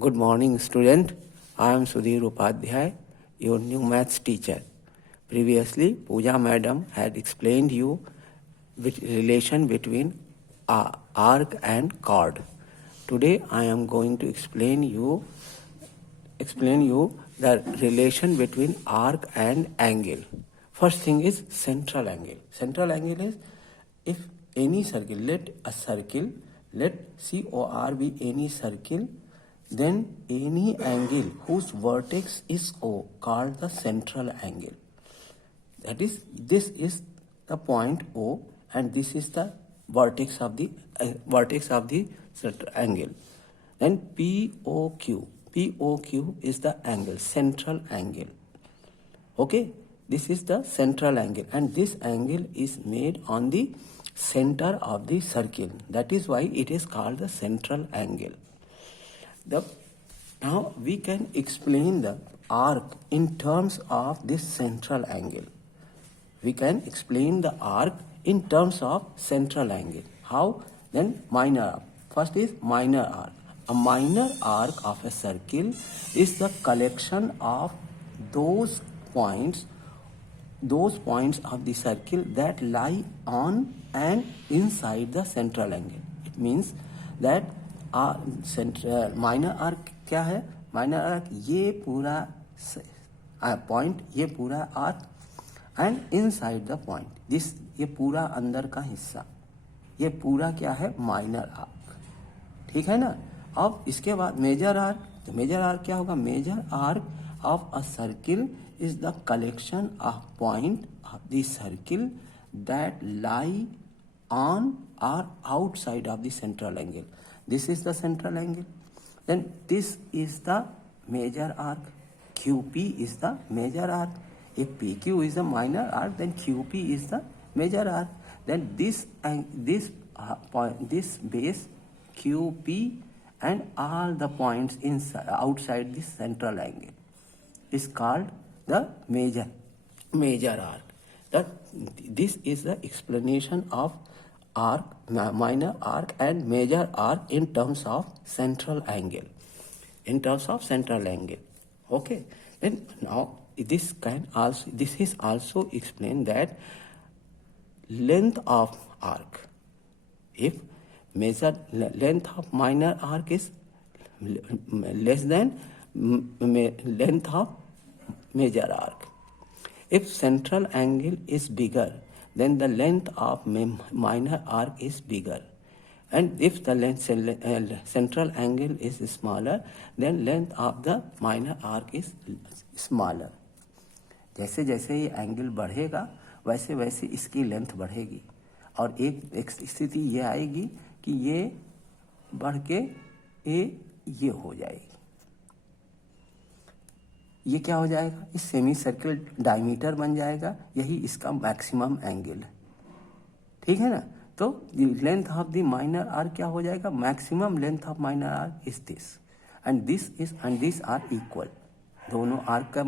Good morning, student. I am Sudhir Upadhyay, your new maths teacher. Previously, Pooja madam had explained you with relation between arc and chord. Today, I am going to explain you the relation between arc and angle. First thing is central angle. Central angle is if any circle, let COR be any circle, then any angle whose vertex is O called the central angle. That is, this is the point O and this is the vertex of the central angle. Then POQ is the angle, central angle. Okay, this is the central angle and this angle is made on the center of the circle. That is why it is called the central angle. Now we can explain the arc in terms of this central angle. We can explain the arc in terms of central angle. How? Then minor arc. First is minor arc. A minor arc of a circle is the collection of those points of the circle that lie on and inside the central angle. It means that minor arc क्या है? Minor arc ये पूरा point, ये पूरा arc and inside the point, this ये पूरा अंदर का हिस्सा, ये पूरा क्या है? Minor arc. ठीक है ना. अब इसके बाद मेजर आर्क. तो मेजर आर्क क्या होगा? Major arc of a circle is the collection of point of the circle that lie on or outside of the central angle. This is the central angle. Then this is the major arc. QP is the major arc. If PQ is the minor arc, then QP is the major arc. Then this base QP and all the points inside outside the central angle is called the major arc. This is the explanation of arc, minor arc and major arc in terms of central angle. Okay. Then now this is also explained that length of arc. If measure length of minor arc is less than length of major arc. If central angle is bigger, then the length of minor arc is bigger. And if the central angle is smaller, then length of the minor arc is smaller. जैसे जैसे ये angle बढ़ेगा वैसे वैसे इसकी length बढ़ेगी और एक स्थिति ये आएगी कि ये बढ़ के ये हो जाएगी. ये क्या हो जाएगा? इस सेमी सर्कल डायमीटर बन जाएगा. यही इसका मैक्सिमम एंगल है. ठीक है ना. तो length of the minor arc क्या हो जाएगा? Maximum length of minor arc is this and this are equal. दोनों आर्क का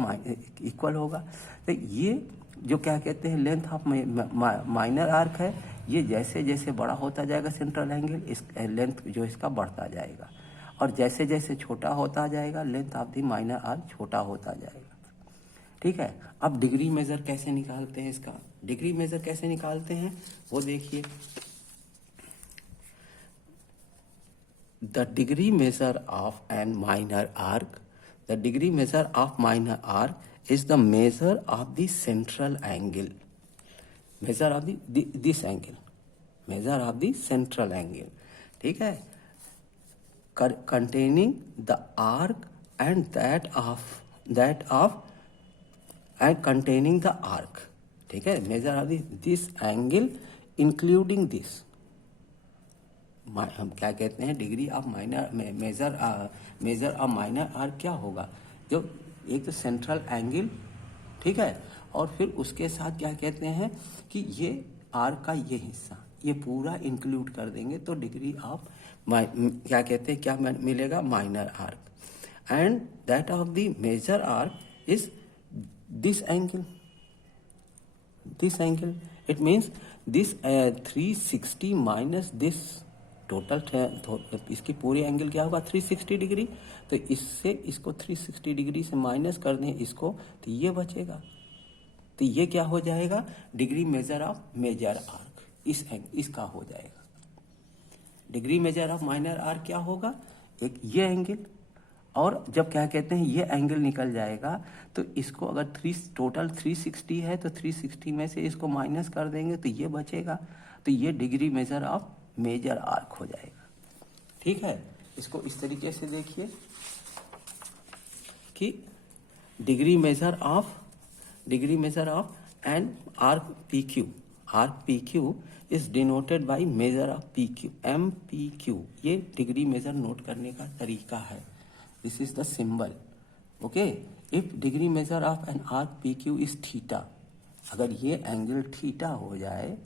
इक्वल होगा. तो ये जो क्या कहते हैं लेंथ ऑफ माइनर आर्क है, ये जैसे जैसे बड़ा होता जाएगा सेंट्रल एंगल, इस लेंथ जो इसका बढ़ता जाएगा और जैसे जैसे छोटा होता जाएगा length of the minor arc छोटा होता जाएगा. ठीक है. अब डिग्री मेजर कैसे निकालते हैं इसका? डिग्री मेजर कैसे निकालते हैं वो देखिए. The degree measure of an minor arc, the degree measure of minor arc is the measure of the central angle. Measure of this angle, measure of the central angle. ठीक है. containing the arc and containing the arc. ठीक है. Major of this angle including this. हम क्या कहते हैं? Degree of minor major of minor arc क्या होगा? जो एक तो सेंट्रल एंगल, ठीक है, और फिर उसके साथ क्या कहते हैं कि ये आर्क का ये हिस्सा ये पूरा इंक्लूड कर देंगे तो डिग्री ऑफ क्या कहते हैं, क्या मिलेगा? Minor arc. And that of the major arc is this angle. It means this 360 minus this total इसकी पूरी एंगल क्या होगा 360 डिग्री। तो इससे इसको 360 डिग्री से माइनस कर दें इसको, तो ये बचेगा। तो ये क्या हो जाएगा, degree measure of major arc, इसका हो जाएगा। Degree measure of minor arc क्या होगा, एक ये एंगल, और जब क्या कहते हैं ये एंगल निकल जाएगा तो इसको अगर टोटल 360 है तो 360 में से इसको माइनस कर देंगे तो ये बचेगा। तो ये degree measure of major arc हो जाएगा। ठीक है, इसको इस तरीके से देखिए कि degree measure of an arc P Q is denoted by measure of P Q, M P Q. ये डिग्री मेजर नोट करने का तरीका है। This is the symbol. Okay, if degree measure of an arc P Q is theta, अगर ये angle theta हो जाए,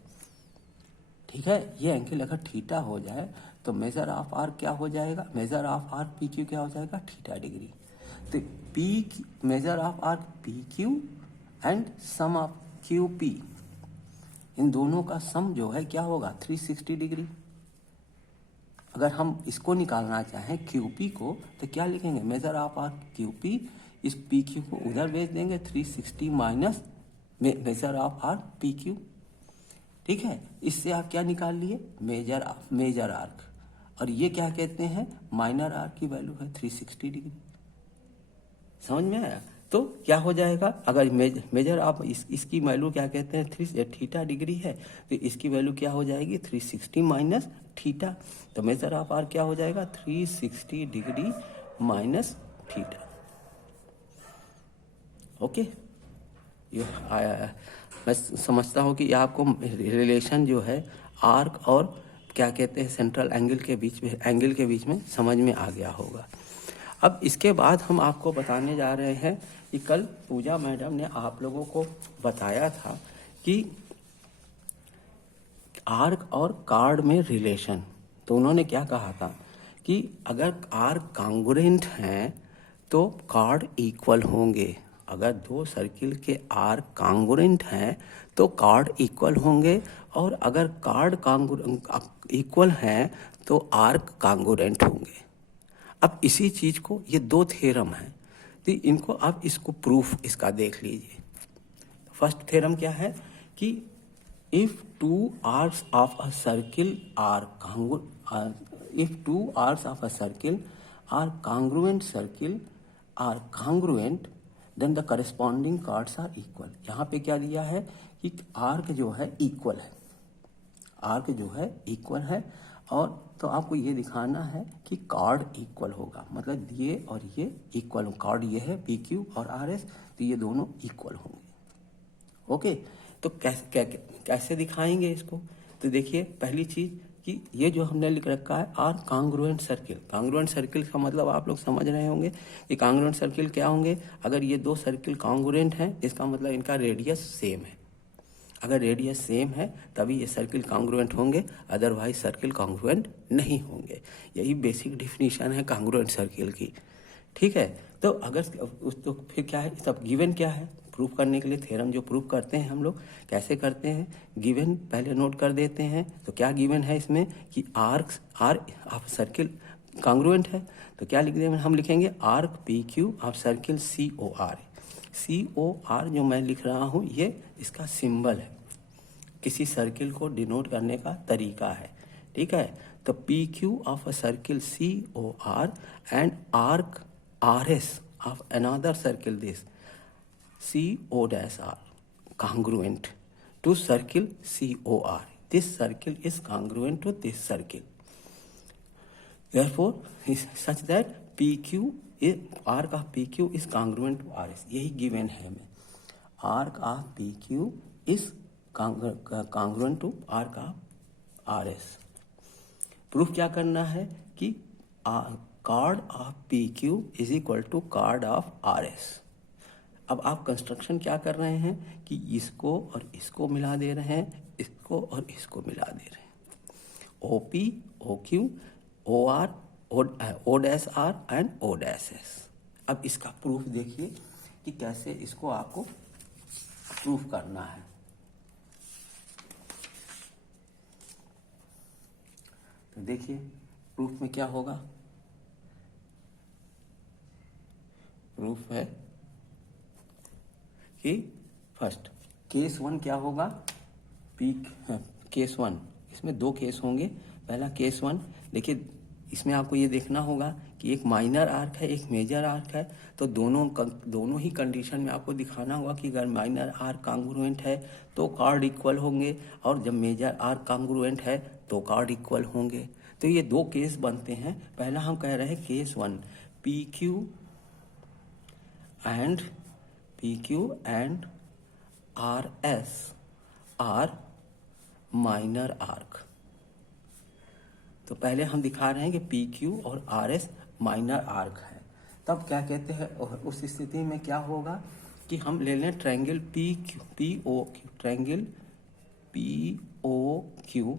ठीक है, ये एंगल अगर थीटा हो जाए तो मेजर ऑफ आर्क क्या हो जाएगा, major of arc P Q क्या हो जाएगा, थीटा डिग्री। तो P major of arc P Q and sum of Q P, इन दोनों का सम जो है क्या होगा 360 डिग्री। अगर हम इसको निकालना चाहें क्यूपी को तो क्या लिखेंगे, मेजर ऑफ आर्क क्यूपी, इस पी क्यू को उधर भेज देंगे 360 minus major of arc P Q. ठीक है, इससे आप क्या निकाल लिए, मेजर आर्क, और ये क्या कहते हैं, माइनर आर्क की वैल्यू है 360 डिग्री। समझ में आया। तो क्या हो जाएगा, अगर मेजर आप इसकी वैल्यू क्या कहते हैं थीटा डिग्री है, तो इसकी वैल्यू क्या हो जाएगी 360 माइनस थीटा। तो मेजर ऑफ आर क्या हो जाएगा 360 डिग्री माइनस थीटा। ओके, ये मैं समझता हूँ कि आपको रिलेशन जो है आर्क और क्या कहते हैं सेंट्रल एंगल के बीच में समझ में आ गया होगा। अब इसके बाद हम आपको बताने जा रहे हैं कि कल पूजा मैडम ने आप लोगों को बताया था कि आर्क और कार्ड में रिलेशन। तो उन्होंने क्या कहा था कि अगर आर्क कांग्रुएंट हैं तो कार्ड इक्वल होंगे। अगर दो सर्किल के आर्क कांग्रुएंट हैं तो कार्ड इक्वल होंगे, और अगर कार्ड इक्वल हैं तो आर्क कांग्रुएंट होंगे। अब इसी चीज को, ये दो थ्योरम हैं, तो इनको आप इसको प्रूफ इसका देख लीजिए। फर्स्ट थ्योरम क्या है कि if two arcs of a circle are congruent then the corresponding chords are equal. यहाँ पे क्या दिया है कि आर्क जो है इक्वल है, आर्क जो है इक्वल है, और तो आपको ये दिखाना है कि कार्ड इक्वल होगा, मतलब ये और ये इक्वल, कार्ड ये है पी क्यू और आर एस, तो ये दोनों इक्वल होंगे। ओके, तो कैसे दिखाएंगे इसको। तो देखिए पहली चीज कि ये जो हमने लिख रखा है are congruent circle. Congruent circle का मतलब आप लोग समझ रहे होंगे कि कांग्रुएंट सर्किल क्या होंगे। अगर ये दो सर्किल कांग्रुएंट हैं इसका मतलब इनका रेडियस सेम है। अगर रेडियस सेम है तभी ये सर्किल कांग्रुएंट होंगे, अदरवाइज सर्किल कांग्रुएंट नहीं होंगे। यही बेसिक डिफिनीशन है कांग्रुएंट सर्किल की। ठीक है, तो अगर तो फिर क्या है, सब गिवन क्या है प्रूफ करने के लिए। थ्योरम जो प्रूफ करते हैं हम लोग कैसे करते हैं, गिवन पहले नोट कर देते हैं। तो क्या गिवन है इसमें कि आर्क ऑफ सर्किल कांग्रुएंट है, तो क्या लिख देंगे, हम लिखेंगे arc P Q of circle C O R. C O R जो मैं लिख रहा हूँ ये इसका सिंबल है, किसी सर्किल को डिनोट करने का तरीका है। ठीक है, तो P Q of a circle C O R and arc R S of another circle this C O dash R congruent to circle COR. This circle is congruent to this circle. Therefore, is such that PQ is arc of PQ is congruent to RS. यही given है हमें। Arc of PQ is congruent to arc of RS. Proof क्या करना है कि card of PQ is equal to card of RS. अब आप construction क्या कर रहे हैं कि इसको और इसको मिला दे रहे हैं, इसको और इसको मिला दे रहे हैं। OP, OQ, OR, O dash R and O dash S। अब इसका प्रूफ देखिए कि कैसे इसको आपको प्रूफ करना है। तो देखिए प्रूफ में क्या होगा, प्रूफ है कि फर्स्ट केस 1 क्या होगा, केस 1, इसमें 2 केस होंगे। पहला केस 1 देखिए, इसमें आपको ये देखना होगा कि एक माइनर आर्क है, एक मेजर आर्क है, तो दोनों ही कंडीशन में आपको दिखाना होगा कि अगर माइनर आर्क कांग्रुएंट है तो कार्ड इक्वल होंगे, और जब मेजर आर्क कांग्रुएंट है तो कार्ड इक्वल होंगे। तो ये 2 केस बनते हैं। पहला हम कह रहे हैं case 1, PQ and RS are minor arc. तो पहले हम दिखा रहे हैं कि PQ और RS माइनर आर्क है। तब क्या कहते हैं, उस स्थिति में क्या होगा कि हम ले लें triangle POQ, triangle POQ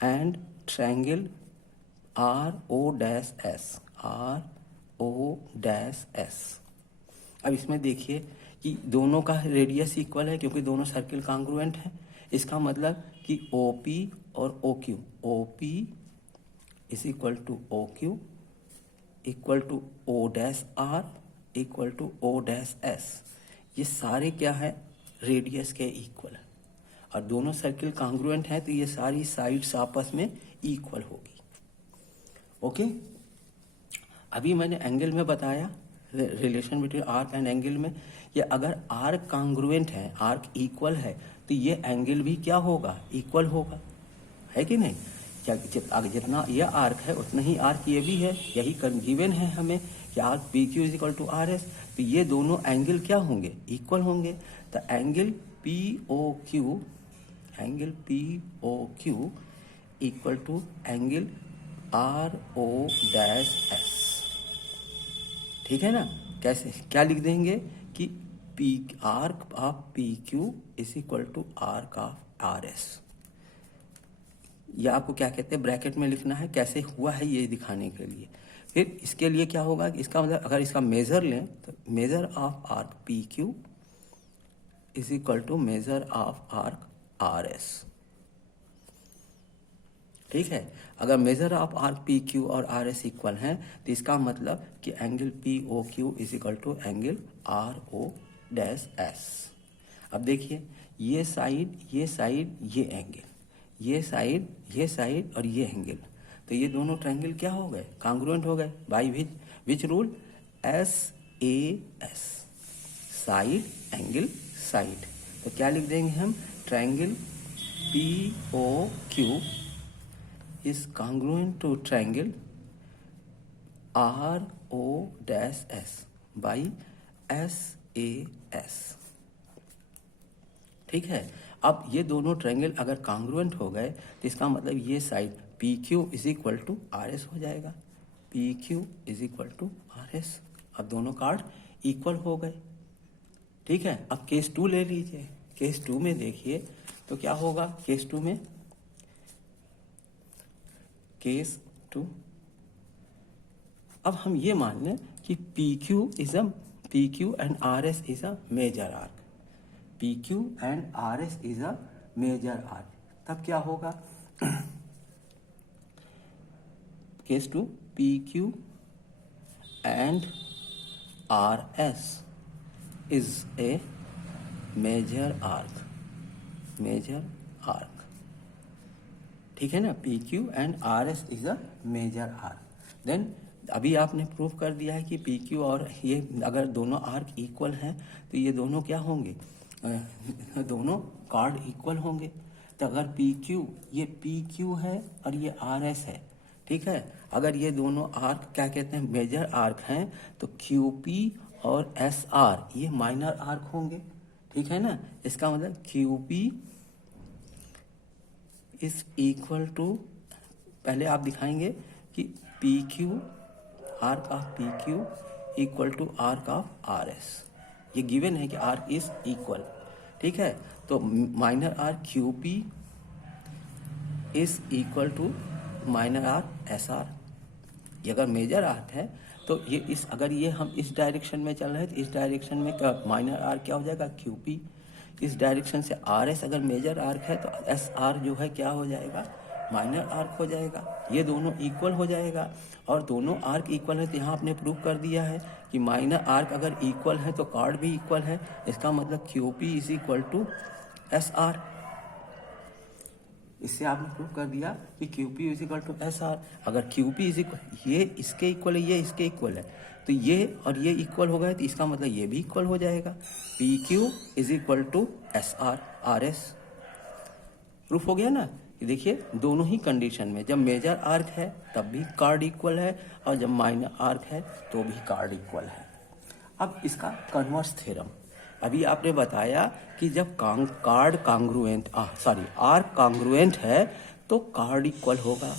and triangle RO'S। अब इसमें देखिए कि दोनों का रेडियस इक्वल है क्योंकि दोनों सर्किल कांग्रुएंट हैं। इसका मतलब कि OP और OQ, OP is equal to OQ equal to O'R equal to O', ये सारे क्या है, रेडियस के इक्वल है, और दोनों सर्किल कांग्रुएंट हैं तो ये सारी साइड्स आपस में इक्वल होगी। ओके, अभी मैंने एंगल में बताया relation between arc and angle में, ये अगर आर्क कांग्रुएंट है, आर्क इक्वल है, तो ये एंगल भी क्या होगा, इक्वल होगा, है कि नहीं। जितना ये आर्क है उतना ही आर्क ये भी है, यही गिवन है हमें कि arc PQ is equal to RS, तो ये दोनों एंगल क्या होंगे, इक्वल होंगे। तो angle POQ equal to angle RO'S, ठीक है ना। कैसे, क्या लिख देंगे कि arc of PQ is equal to arc of RS। या आपको क्या कहते हैं, ब्रैकेट में लिखना है, कैसे हुआ है ये दिखाने के लिए। फिर इसके लिए क्या होगा, इसका मतलब अगर इसका मेजर लें तो measure of arc PQ is equal to measure of arc RS, ठीक है। अगर मेजर ऑफ आर्क PQ और RS इक्वल हैं तो इसका मतलब कि angle POQ is equal to angle RO'S। अब देखिए ये साइड, ये एंगल, ये साइड और ये एंगल, तो ये दोनों ट्रायंगल क्या हो गए, कांग्रुएंट हो गए by which rule, SAS, side angle side. तो क्या लिख देंगे हम, triangle POQ is congruent to triangle RO'S by SAS, ठीक है। अब ये दोनों ट्रायंगल अगर कांग्रुएंट हो गए तो इसका मतलब ये side PQ is equal to RS हो जाएगा, PQ is equal to RS। अब दोनों कार्ड इक्वल हो गए, ठीक है। अब केस 2 ले लीजिए। केस 2 में देखिए तो क्या होगा, केस 2 में, केस 2, अब हम ये मान लें कि PQ and RS is a major arc, PQ and RS is a major arc. तब क्या होगा, case 2, PQ and RS is a major arc, ठीक है ना। PQ and RS is a major arc. Then अभी आपने प्रूव कर दिया है कि PQ और ये अगर दोनों आर्क इक्वल हैं तो ये दोनों क्या होंगे, दोनों कार्ड इक्वल होंगे। तो अगर PQ, ये PQ है और ये RS है, ठीक है। अगर ये दोनों आर्क क्या कहते हैं, मेजर आर्क हैं, तो QP और SR ये माइनर आर्क होंगे, ठीक है ना। इसका मतलब QP इज इक्वल टू, पहले आप दिखाएंगे कि PQ, arc of PQ equal to arc of RS, ये गिवन है कि आर्क इज इक्वल, ठीक है। तो minor arc QP is equal to minor arc SR। ये अगर मेजर आर्क है तो ये अगर ये हम इस डायरेक्शन में चल रहे हैं तो इस डायरेक्शन में माइनर आर्क क्या हो जाएगा, QP। इस डायरेक्शन से RS अगर मेजर आर्क है तो SR जो है क्या हो जाएगा, माइनर आर्क हो जाएगा, ये दोनों इक्वल हो जाएगा। और दोनों आर्क इक्वल है तो यहाँ आपने प्रूव कर दिया है कि माइनर आर्क अगर इक्वल है तो कार्ड भी इक्वल है। इसका मतलब QP is equal to SR। इससे आपने प्रूव कर दिया कि QP is equal to SR। अगर QP इज इक्वल, ये इसके इक्वल है, ये इसके इक्वल है, तो ये और ये इक्वल हो गए, तो इसका मतलब ये भी इक्वल हो जाएगा। PQ is equal to SR RS। Proof हो गया ना। कि देखिए दोनों ही कंडीशन में, जब मेजर आर्क है तब भी कार्ड इक्वल है, और जब माइनर आर्क है तो भी कार्ड इक्वल है। अब इसका कन्वर्स थ्योरम, अभी आपने बताया कि जब कार्ड कांग्रुएंट आर्क कांग्रुएंट है तो कार्ड इक्वल होगा।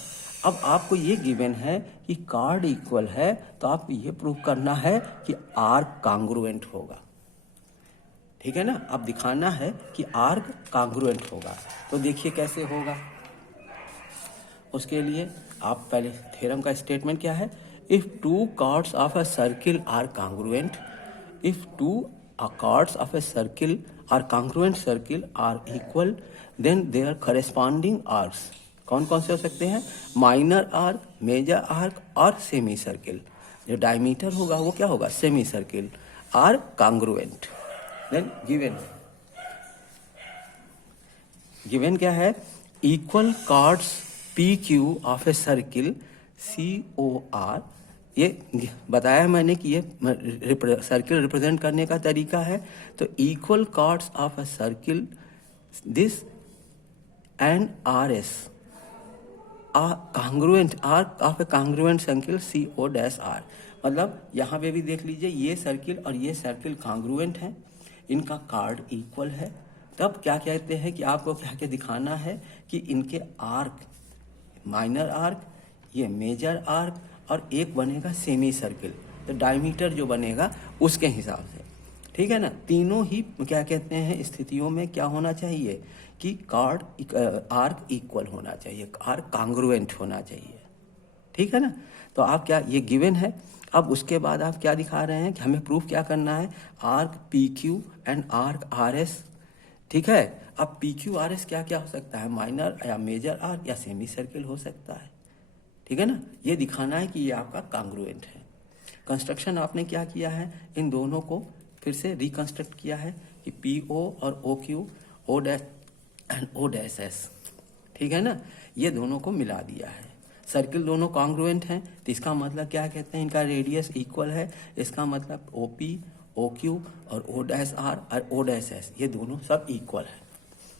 अब आपको ये गिवन है कि कार्ड इक्वल है, तो आप ये प्रूव करना है कि आर्क कांग्रुएंट होगा। ठीक है ना। अब दिखाना है कि आर्क कांग्रुएंट होगा, तो देखिए कैसे होगा। उसके लिए आप पहले थ्योरम का स्टेटमेंट क्या है, if two chords of a circle are congruent, if two chords of a circle are congruent circle are equal, then their corresponding arcs कौन कौन से हो सकते हैं, माइनर आर्क, मेजर आर्क और सेमी सर्किल। जो डायमीटर होगा वो क्या होगा, semicircle, are congruent. Then given क्या है, equal chords PQ of a circle COR। ये बताया मैंने कि ये सर्किल रिप्रेजेंट करने का तरीका है। तो equal cards of a circle this and RS congruent arc of A congruent circle CO-R। मतलब यहाँ पे भी देख लीजिए, ये सर्किल और ये सर्किल कांग्रुएंट है, इनका कार्ड इक्वल है। तब क्या कहते हैं कि आपको क्या क्या दिखाना है कि इनके आर्क, माइनर आर्क, ये मेजर आर्क, और एक बनेगा सेमी सर्किल, तो डायमीटर जो बनेगा उसके हिसाब से। ठीक है ना। तीनों ही क्या कहते हैं स्थितियों में क्या होना चाहिए कि कार्ड आर्क इक्वल होना चाहिए, आर्क कांग्रुएंट होना चाहिए। ठीक है ना। तो आप क्या, ये गिवन है। अब उसके बाद आप क्या दिखा रहे हैं कि हमें प्रूफ क्या करना है, arc PQ and arc RS। ठीक है। अब PQ RS क्या क्या हो सकता है, माइनर या मेजर आर्क या सेमी सर्किल हो सकता है। ठीक है ना। ये दिखाना है कि ये आपका कांग्रुएंट है। कंस्ट्रक्शन आपने क्या किया है, इन दोनों को फिर से रिकंस्ट्रक्ट किया है कि PO और OQ, O dash and O dash S। ठीक है ना। ये दोनों को मिला दिया है। सर्किल दोनों कांग्रुएंट हैं, तो इसका मतलब क्या कहते हैं, इनका रेडियस इक्वल है। इसका मतलब OP, OQ और O डैश R और O डैश S, ये दोनों सब इक्वल है।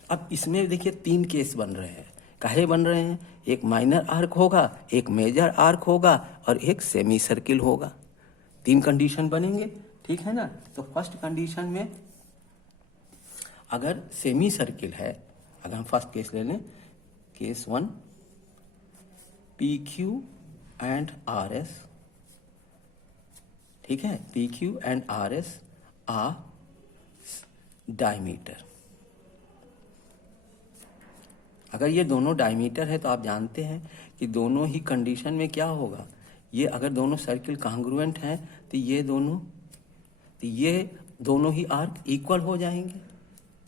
अब इसमें देखिए 3 केस बन रहे हैं। काहे बन रहे हैं, एक माइनर आर्क होगा, एक मेजर आर्क होगा और एक सेमी सर्किल होगा। 3 कंडीशन बनेंगे। ठीक है ना। तो फर्स्ट कंडीशन में अगर सेमी सर्किल है, अगर हम फर्स्ट केस ले लें, केस 1, PQ एंड RS। ठीक है। PQ and RS are diameter. अगर ये दोनों डायमीटर है तो आप जानते हैं कि दोनों ही कंडीशन में क्या होगा, ये अगर दोनों सर्किल कांग्रुएंट हैं तो ये दोनों ही आर्क इक्वल हो जाएंगे।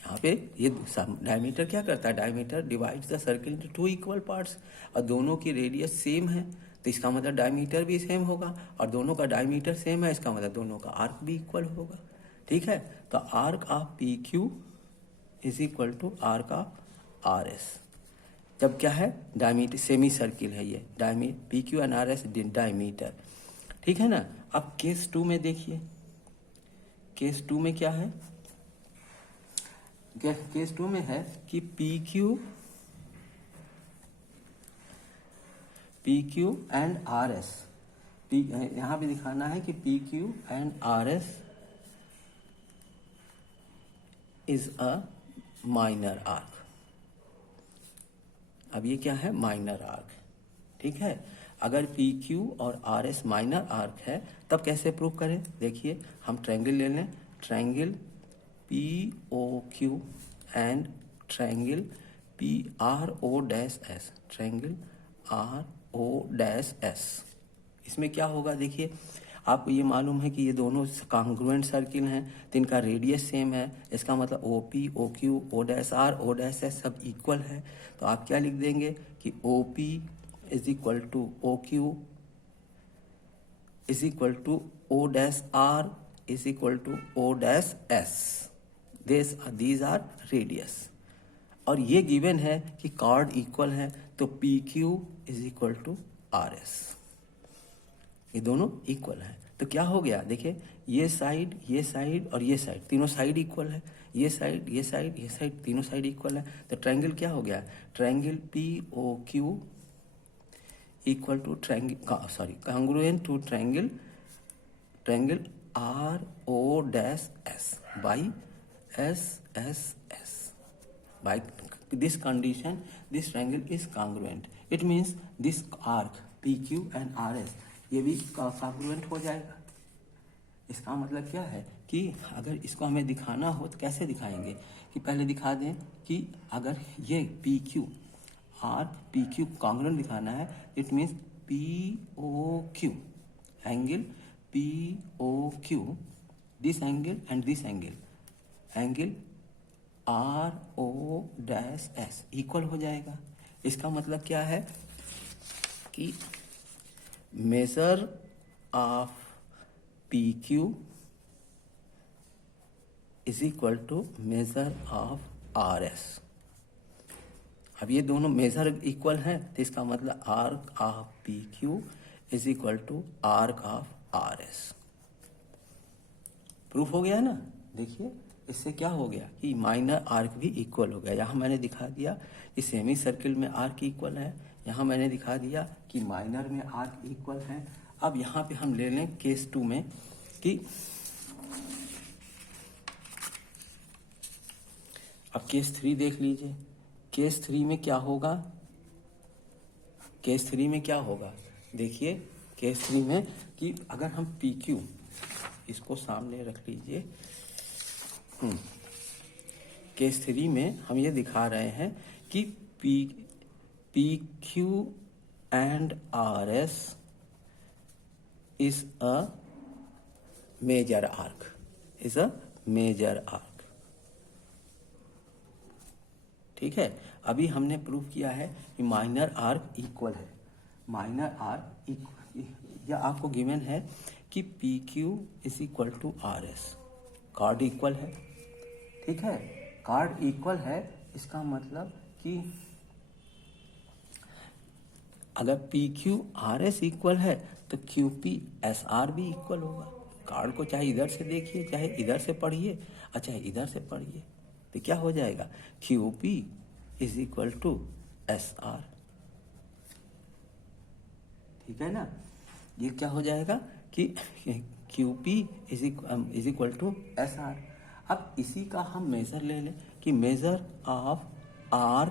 यहाँ पे ये डायमीटर क्या करता है, diameter divides the circle into 2 equal parts, और दोनों की रेडियस सेम है तो इसका मतलब डायमीटर भी सेम होगा, और दोनों का डायमीटर सेम है इसका मतलब दोनों का आर्क भी इक्वल होगा। ठीक है। तो arc of PQ is equal to arc of RS। जब क्या है, डायमीटर, सेमी सर्किल है ये, PQ एंड RS डायमीटर। ठीक है ना। अब केस 2 में देखिए, केस 2 में क्या है, केस 2 में है कि PQ एंड RS, यहां भी दिखाना है कि PQ and RS is a minor arc. अब ये क्या है, माइनर आर्क। ठीक है। अगर PQ और RS माइनर आर्क है तब कैसे प्रूव करें, देखिए हम ट्रायंगल ले लें, triangle POQ and triangle PRO dash S, triangle RO dash S। इसमें क्या होगा देखिए, आपको ये मालूम है कि ये दोनों कांग्रुएंट सर्किल हैं तो इनका रेडियस सेम है, इसका मतलब O P, O Q, O dash R, O dash S सब इक्वल है। तो आप क्या लिख देंगे कि O P is equal to O Q is equal to O dash R is equal to O dash S, these are radius. और ये गिवन है कि कॉर्ड इक्वल है तो P Q is equal to R S, ये दोनों equal है। तो क्या हो गया, देखिए ये साइड और ये साइड, तीनों साइड इक्वल है, ये साइड ये साइड ये साइड, तीनों साइड इक्वल है। तो ट्रायंगल क्या हो गया, triangle P O Q equal to congruent to triangle R O dash S by S S S. By this condition, this triangle is congruent. It means this arc PQ and RS ये भी congruent हो जाएगा। इसका मतलब क्या है कि अगर इसको हमें दिखाना हो तो कैसे दिखाएंगे कि पहले दिखा दें कि अगर ये PQ आर्क PQ congruent दिखाना है, it means POQ angle POQ, this angle and this angle R O dash S equal हो जाएगा। इसका मतलब क्या है कि measure of P Q is equal to measure of R S. अब ये दोनों मेजर इक्वल हैं तो इसका मतलब arc of P Q is equal to arc of R S. Proof हो गया ना। देखिए इससे क्या हो गया कि माइनर आर्क भी इक्वल हो गया। यहाँ मैंने दिखा दिया कि सेमी सर्किल में आर्क इक्वल है, यहाँ मैंने दिखा दिया कि माइनर में आर्क इक्वल है। अब यहाँ पे हम ले लें केस 2 में कि अब केस 3 देख लीजिए। केस 3 में क्या होगा, केस 3 में क्या होगा, देखिए केस 3 में कि अगर हम पी क्यू, इसको सामने रख लीजिए। केस 3 में हम ये दिखा रहे हैं कि P Q and R S is a major arc, is a major arc. ठीक है, अभी हमने प्रूव किया है कि माइनर आर्क इक्वल है। माइनर आर्क या आपको गिवन है कि P Q is equal to R S, chord equal है। ठीक है, कॉर्ड इक्वल है, इसका मतलब कि अगर P Q R S equal है तो क्यू पी एस आर भी इक्वल होगा। कार्ड को चाहे इधर से देखिए, चाहे इधर से पढ़िए और चाहे इधर से पढ़िए, तो क्या हो जाएगा, Q P is equal to S R. ठीक है ना, ये क्या हो जाएगा कि Q P is equal to S R. अब इसी का हम मेजर ले लें कि मेजर ऑफ आर्क